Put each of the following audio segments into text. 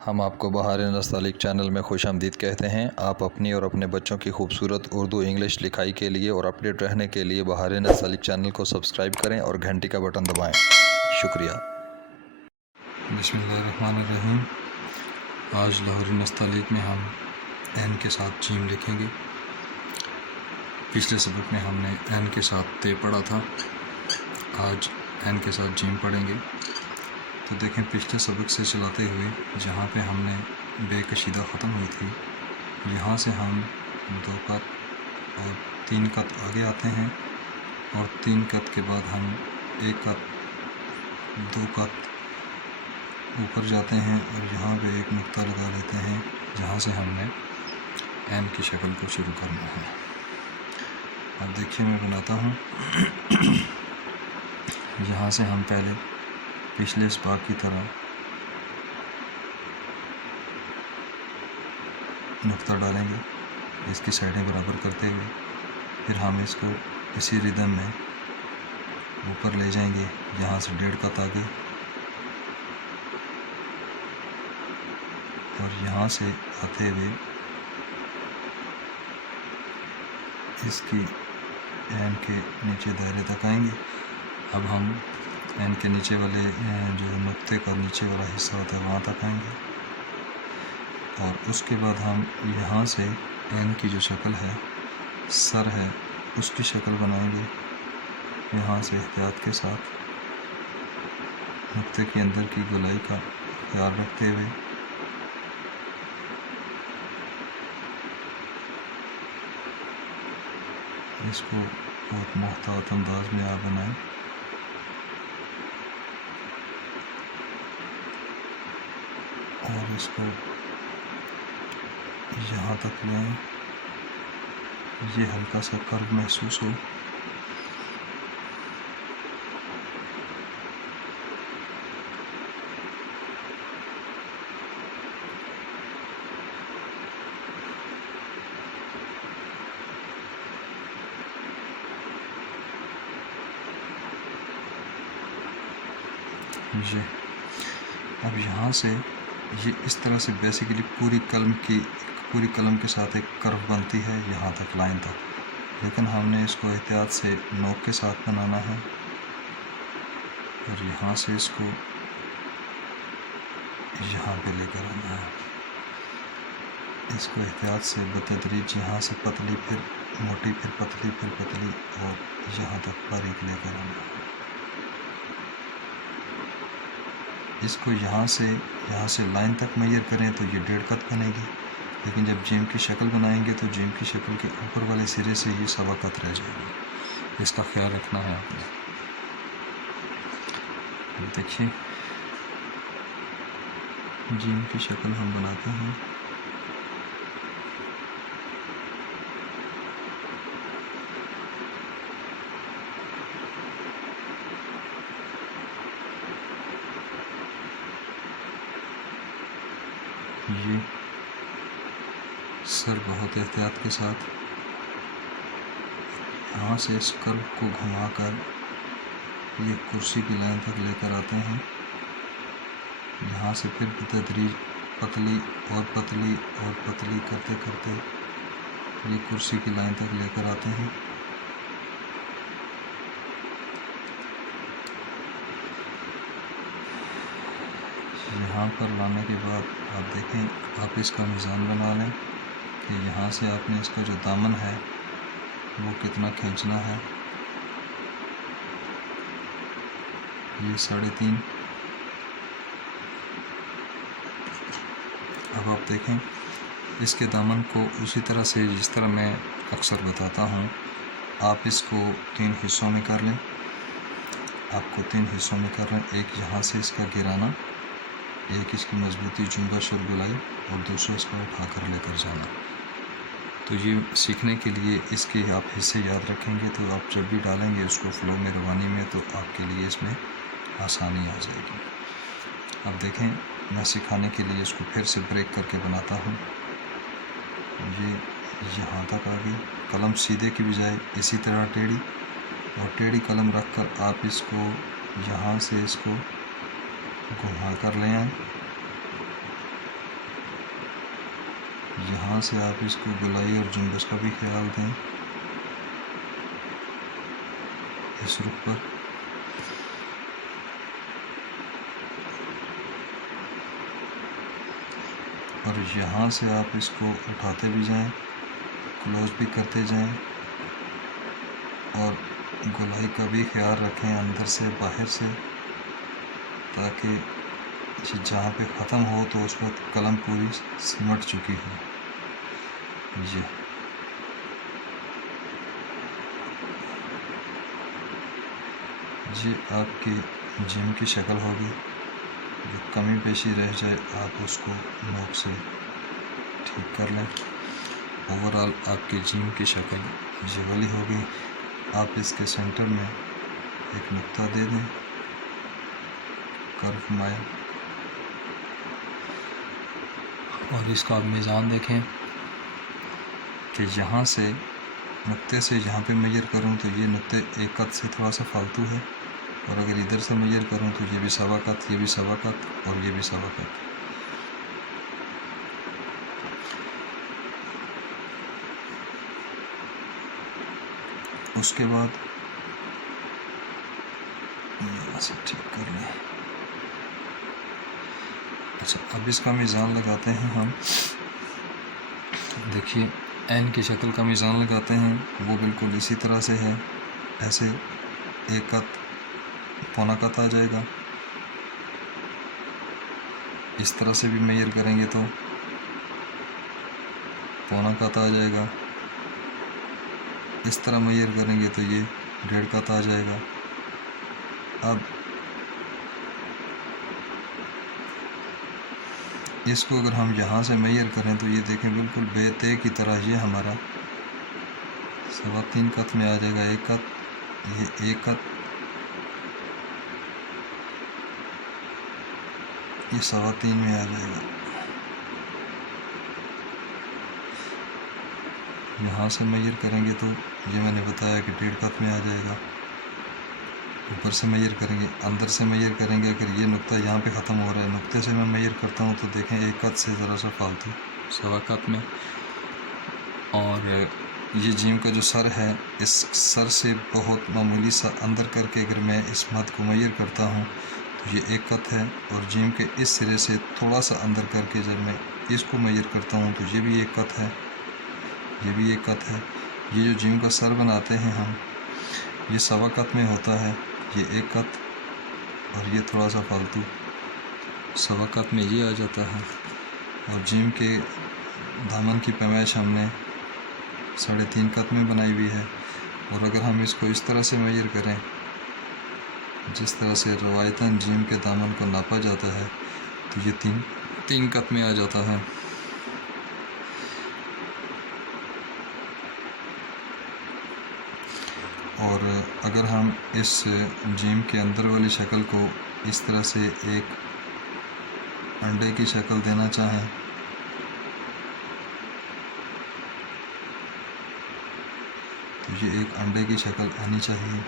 हम आपको बहार नस्तालीक चैनल में खुश आमदीद कहते हैं। आप अपनी और अपने बच्चों की खूबसूरत उर्दू इंग्लिश लिखाई के लिए और अपडेट रहने के लिए बहार नस्तालीक चैनल को सब्सक्राइब करें और घंटी का बटन दबाएं। शुक्रिया। बिस्मिल्लाहिर्रहमानिर्रहीम। आज लाहौरी नस्तालीक में हम एन के साथ जीम लिखेंगे। पिछले सबक में हमने एन के साथ ते पढ़ा था, आज एन के साथ जीम पढ़ेंगे। तो देखें, पिछले सबक से चलाते हुए जहाँ पे हमने बेकशीदा ख़त्म हुई थी, यहाँ से हम 2 कत और 3 कत आगे आते हैं और 3 कत के बाद हम 1 कत 2 कत ऊपर जाते हैं और यहाँ पे एक नुक्ता लगा लेते हैं जहाँ से हमने एन की शक्ल को शुरू करना है। अब देखिए, मैं बनाता हूँ। यहाँ से हम पहले पिछले स्पार्क की तरह नुक्ता डालेंगे, इसकी साइडें बराबर करते हुए फिर हम इसको इसी रिदम में ऊपर ले जाएंगे, यहाँ से 1.5 कत आगे और यहाँ से आते हुए इसकी एन के नीचे दायरे तक आएंगे। अब हम एन के नीचे वाले जो नुक्ते का नीचे वाला हिस्सा होता है वहाँ तक आएंगे और उसके बाद हम यहाँ से एन की जो शक्ल है, सर है, उसकी शक्ल बनाएंगे। यहाँ से एहतियात के साथ नुक्ते के अंदर की गोलाई का ख्याल रखते हुए इसको बहुत मुहतात अंदाज में आप बनाएं। और इसको यहाँ तक लें, ये हल्का सा कर्व महसूस हो। ये अब यहाँ से ये इस तरह से बेसिकली पूरी कलम के साथ एक कर्व बनती है यहाँ तक, लाइन तक, लेकिन हमने इसको एहतियात से नोक के साथ बनाना है और यहाँ से इसको यहाँ पे लेकर आना है। इसको एहतियात से बतदरीज यहाँ से पतली, फिर मोटी, फिर पतली, फिर पतली और यहाँ तक बारीक लेकर आना है। इसको यहाँ से लाइन तक मेजर करें तो ये 1.5 कत बनेगी, लेकिन जब जीम की शक्ल बनाएंगे तो जीम की शक्ल के ऊपर वाले सिरे से ये 1.25 कत रह जाएगी। इसका ख्याल रखना है आपने। देखिए, जीम की शक्ल हम बनाते हैं। ये सर बहुत एहतियात के साथ यहाँ से इस कर्व को घुमाकर ये कुर्सी की लाइन तक लेकर आते हैं। यहाँ से फिर बतदरीज पतली और पतली और पतली करते करते ये कुर्सी की लाइन तक लेकर आते हैं। यहाँ पर लाने के बाद आप देखें, आप इसका मीज़ान बना लें कि यहाँ से आपने इसका जो दामन है वो कितना खींचना है। ये 3.5। अब आप देखें, इसके दामन को उसी तरह से जिस तरह मैं अक्सर बताता हूँ, आप इसको 3 हिस्सों में कर लें। आपको 3 हिस्सों में कर लें। एक यहाँ से इसका गिराना, एक इसकी मजबूती, जुम्बश और गुलाई, और दूसरा इसको उठा कर लेकर जाना। तो ये सीखने के लिए इसके आप हिस्से याद रखेंगे तो आप जब भी डालेंगे उसको फ्लो में, रवानी में, तो आपके लिए इसमें आसानी आ जाएगी। अब देखें, मैं सिखाने के लिए इसको फिर से ब्रेक करके बनाता हूँ। ये यहाँ तक आ गई। कलम सीधे की बजाय इसी तरह टेढ़ी, और टेढ़ी कलम रख कर आप इसको यहाँ से इसको घुमा कर ले आएँ यहाँ से आप इसको गोलाई और जुम्बश का भी ख्याल दें इस रुख पर। और यहाँ से आप इसको उठाते भी जाएं, क्लोज भी करते जाएं और गोलाई का भी ख्याल रखें अंदर से बाहर से, ताकि जहाँ पे ख़त्म हो तो उस वक्त कलम पूरी सिमट चुकी हो। ये आपकी जिम की शक्ल होगी। जो कमी पेशी रह जाए आप उसको नोक से ठीक कर लें। ओवरऑल आपकी जिम की शक्ल ये वाली होगी। आप इसके सेंटर में एक नुक्ता दे दें, कर्व माइल, और इसका आप मीज़ान देखें कि यहाँ से नुक्ते से जहाँ पे मेजर करूँ तो ये नुक्ते एक कत से थोड़ा सा फालतू है, और अगर इधर से मेजर करूँ तो ये भी सवा कत, ये भी सवा कत और ये भी सवा कत। उसके बाद यहाँ से ठीक कर लें। अच्छा, अब इसका मीज़ान लगाते हैं हम। देखिए एन की शक्ल का मीज़ान लगाते हैं, वो बिल्कुल इसी तरह से है। ऐसे एक कत पौना कत आ जाएगा। इस तरह से भी मेजर करेंगे तो पौना कत आ जाएगा। इस तरह मेजर करेंगे तो ये 1.5 कत आ जाएगा। अब इसको अगर हम यहाँ से मेजर करें तो ये देखें बिल्कुल बेते की तरह ये हमारा 3.25 कत में आ जाएगा। एक कत, ये एक कत, ये 3.25 में आ जाएगा। यहाँ से मेजर करेंगे तो ये मैंने बताया कि 1.5 कत में आ जाएगा। ऊपर से मेजर करेंगे, अंदर से मेजर करेंगे। अगर ये नुक्ता यहाँ पे ख़त्म हो रहा है, नुक्ते से मैं मेजर करता हूँ तो देखें एक कत से ज़रा सा फालतू 1.25 कत में। और ये जीम का जो सर है, इस सर से बहुत मामूली सा अंदर करके अगर मैं इस मद को मेजर करता हूँ तो ये 1 कत है। और जीम के इस सिरे से थोड़ा सा अंदर करके जब मैं इसको मेजर करता हूँ तो ये भी 1 कत है, ये भी 1 कत है। ये जो जीम का सर बनाते हैं हम, ये 1.25 कत में होता है, ये 1 कत, और ये थोड़ा सा फालतू 1.25 कत में ये आ जाता है। और जीम के दामन की पैमाइश हमने 3.5 कत में बनाई हुई है। और अगर हम इसको इस तरह से मेजर करें जिस तरह से रवायतन जीम के दामन को नापा जाता है तो ये 3 कत में आ जाता है। और अगर हम इस जीम के अंदर वाली शक्ल को इस तरह से एक अंडे की शक्ल देना चाहें तो ये एक अंडे की शक्ल आनी चाहिए।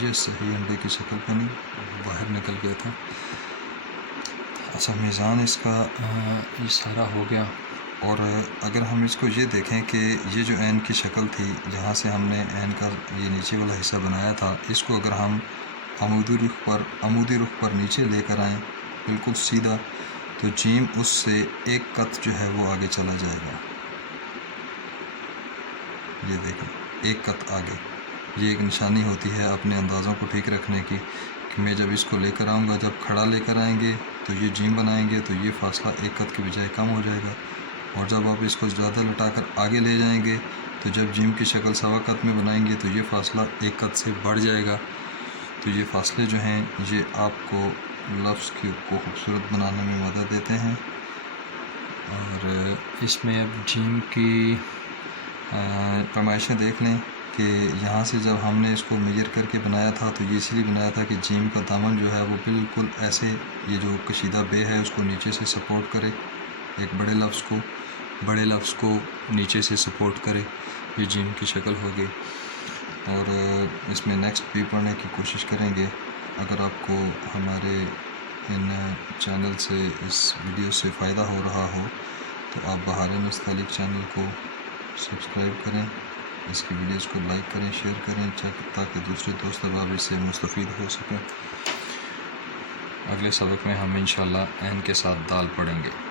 ये सही अंडे की शक्ल बनी, बाहर निकल गया था। अच्छा, मीज़ान इसका ये सारा हो गया। और अगर हम इसको ये देखें कि ये जो एन की शक्ल थी, जहाँ से हमने एन का ये नीचे वाला हिस्सा बनाया था, इसको अगर हम अमूदी रुख पर नीचे लेकर आएँ बिल्कुल सीधा, तो जीम उससे 1 कत जो है वो आगे चला जाएगा। ये देखें 1 कत आगे। ये एक निशानी होती है अपने अंदाज़ों को ठीक रखने की कि मैं जब इसको लेकर आऊँगा, जब खड़ा लेकर आएंगे तो ये जीम बनाएंगे तो ये फासला 1 कत की बजाय कम हो जाएगा। और जब आप इसको ज़्यादा लटाकर आगे ले जाएंगे तो जब जीम की शक्ल 1.25 कत में बनाएंगे तो ये फासला 1 कत से बढ़ जाएगा। तो ये फासले जो हैं ये आपको लफ्ज़ को खूबसूरत बनाने में मदद देते हैं। और इसमें अब जीम की पैमाइशें देख लें कि यहाँ से जब हमने इसको मेजर करके बनाया था तो ये इसलिए बनाया था कि जीम का दामन जो है वो बिल्कुल ऐसे ये जो कशीदा बे है उसको नीचे से सपोर्ट करे, एक बड़े लफ्ज़ को नीचे से सपोर्ट करे। ये जीम की शक्ल होगी। और इसमें नेक्स्ट भी पढ़ने की कोशिश करेंगे। अगर आपको हमारे इन चैनल से, इस वीडियो से फ़ायदा हो रहा हो तो आप बहार नस्तालीक चैनल को सब्सक्राइब करें, इसकी वीडियोस को लाइक करें, शेयर करें, ताकि दूसरे दोस्त अहबाब इससे मुस्तफ़ीद हो सकें। अगले सबक में हम इंशाअल्लाह ऐन के साथ दाल पढ़ेंगे।